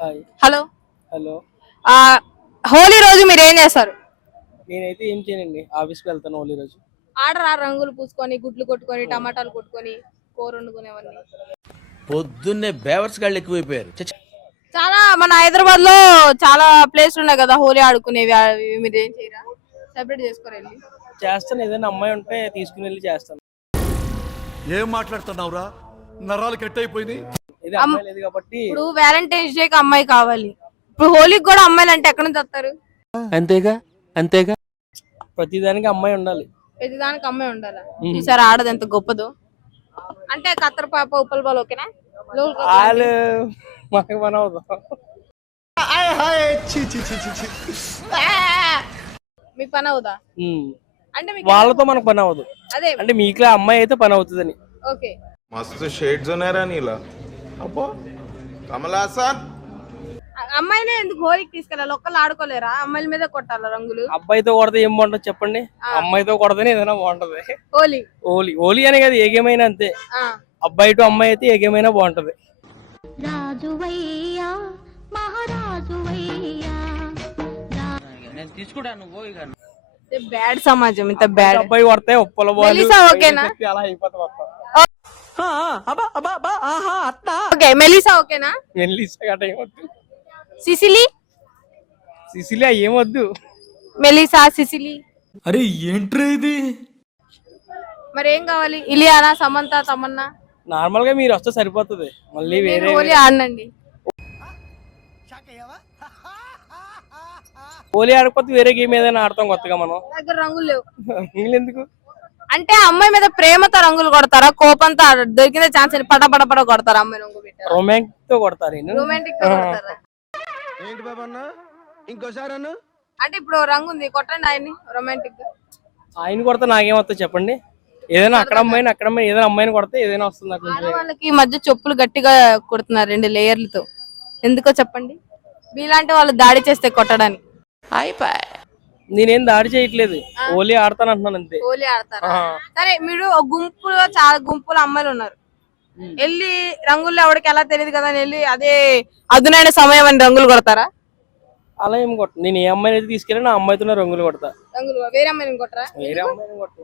Hi. Hello. Hello. Holi రోజు మీరు ఏం చేస్తారు? నేనైతే ఏం చేయనండి, ఆఫీస్కి వెళ్తాను హోలీ రోజు. ఆడరా రంగులు పూసుకొని గుడ్లు కొట్టుకొని టమాటాలు కొట్టుకొని కూర వండుకునేవన్నీ? పొద్దున్నే బేవర్స్ గాళ్ళు ఎక్కువైపోయారు. చాలా మన హైదరాబాద్ లో చాలా ప్లేస్లు ఉన్నాయి కదా హోలీ ఆడుకునేవి. మీరు ఏం చేయరా? సెపరేట్ చేసుకోరు వెళ్ళి? చేస్తాను, ఏదైనా అమ్మాయి ఉంటే తీసుకుని వెళ్ళి చేస్తాను. ఏం మాట్లాడుతున్నావురా? నరాలు కట్ అయిపోయింది. ఇది అమ్మాయి లేదు కాబట్టి. ఇప్పుడు వ్యాలంటైన్స్ డే కి అమ్మాయి కావాలి, ఇప్పుడు హోలీకి కూడా అమ్మాయిలు అంటే ఎక్కడ నుంచి వస్తారు? అంతేగా అంతేగా, ప్రతిదానికి అమ్మాయి ఉండాలి. ప్రతిదానికి అమ్మాయి ఉండాలా? చూసారా ఆడది ఎంత గొప్పదో. అంటే కత్తర్ పాప ఉప్పల్ బాల్ ఓకేనా? వాళ్ళు మాకు పని అవుతాం. మీకు పని అవుదా? అంటే వాళ్ళతో మనకు పని అవ్వదు. అదే అంటే మీకులా అమ్మాయి అయితే పని అవుతుందని. ఓకే. मस्त शेड्स ఉన్నారా నీలా? అబ్బో కమల్ హాసన్. అమ్మాయినే ఎందుకు హోలీకి తీసుకెళ్ళాలి? ఒక్కళ్ళు ఆడుకోలేరా? అమ్మాయిల మీద కొట్టాలా రంగులు? అబ్బాయితో కొడితే ఏం బాగుంటుంది చెప్పండి? అమ్మాయితో కొడితేనే ఏదైనా బాగుంటది. హోలీ హోలీ హోలీ అనే కదా, ఏ గేమ్ అయినా అంతే. అబ్బాయి టు అమ్మాయి అయితే ఏ గేమ్ అయినా బాగుంటది. బ్యాడ్ సమాజం, ఇంత బ్యాడ్. అబ్బాయి కొడితే ఉప్పల బాల్ ఓకేనా? అలా అయిపోతుంది. ఓకే, మెలిసా ఓకేనా? మెల్లిసా గట్ట ఏమొద్దు. సిసిలి? సిసిలి ఏమొద్దు. మెలిసా, సిసిలి. అరే ఏంట్రా ఇది? మరి ఏం కావాలి? ఇలియానా, సమంత, తమన్నా? నార్మల్ గా మీరు వస్తే సరిపోతుంది. మళ్ళీ వేరే హోలీ ఆడనండి. హోలీ ఆడకపోతే వేరే గేమ్ ఏదైనా ఆడతాం కొత్తగా మనం. దగ్గర రంగులు లేవు. రంగులు ఎందుకు? అంటే అమ్మాయి మీద ప్రేమతో రంగులు కొడతారా? కోపంతో దొరికిన ఛాన్స్ పడ పడ పడ కొడతారా? అమ్మాయి రంగు పెట్టారు, రొమాంటిక్ తో కొడతారు. రొమాంటిక్ తో కొడతారా? ఏంటి బాబన్న ఇంకోసారి అన్న. అంటే ఇప్పుడు రంగు ఉంది, కొట్టండి ఆయన్ని రొమాంటిక్ గా. ఆయన కొడితే నాకేమవుతుంది చెప్పండి? ఏదైనా అక్కడ అమ్మాయిని అక్కడ అమ్మాయి ఏదైనా అమ్మాయిని కొడితే ఏదైనా వస్తుంది. అక్కడ వాళ్ళకి ఈ మధ్య చెప్పులు గట్టిగా కొడుతున్నారు 2 లేయర్లతో. ఎందుకో చెప్పండి? మీలాంటి వాళ్ళు దాడి చేస్తే కొట్టడానికి. నేనేం దాడి చేయట్లేదు, హోలీ ఆడతాను అంటున్నాను అంతే. హోలీ ఆడతారా? సరే, మీరు ఒక గుంపులో చాలా గుంపులు అమ్మాయిలు ఉన్నారు, వెళ్ళి రంగుల్లో ఎవరికి ఎలా తెలియదు కదా అని వెళ్ళి అదే అదునైన సమయం అని రంగులు కొడతారా? అలా ఏం కొట్ట. నేను ఏ అమ్మాయిని అయితే తీసుకెళ్ళి నా అమ్మాయితోనే రంగులు కొడతా. రంగులు వేరే అమ్మాయిని కొట్టరా? వేరే అమ్మాయిని కొట్ట.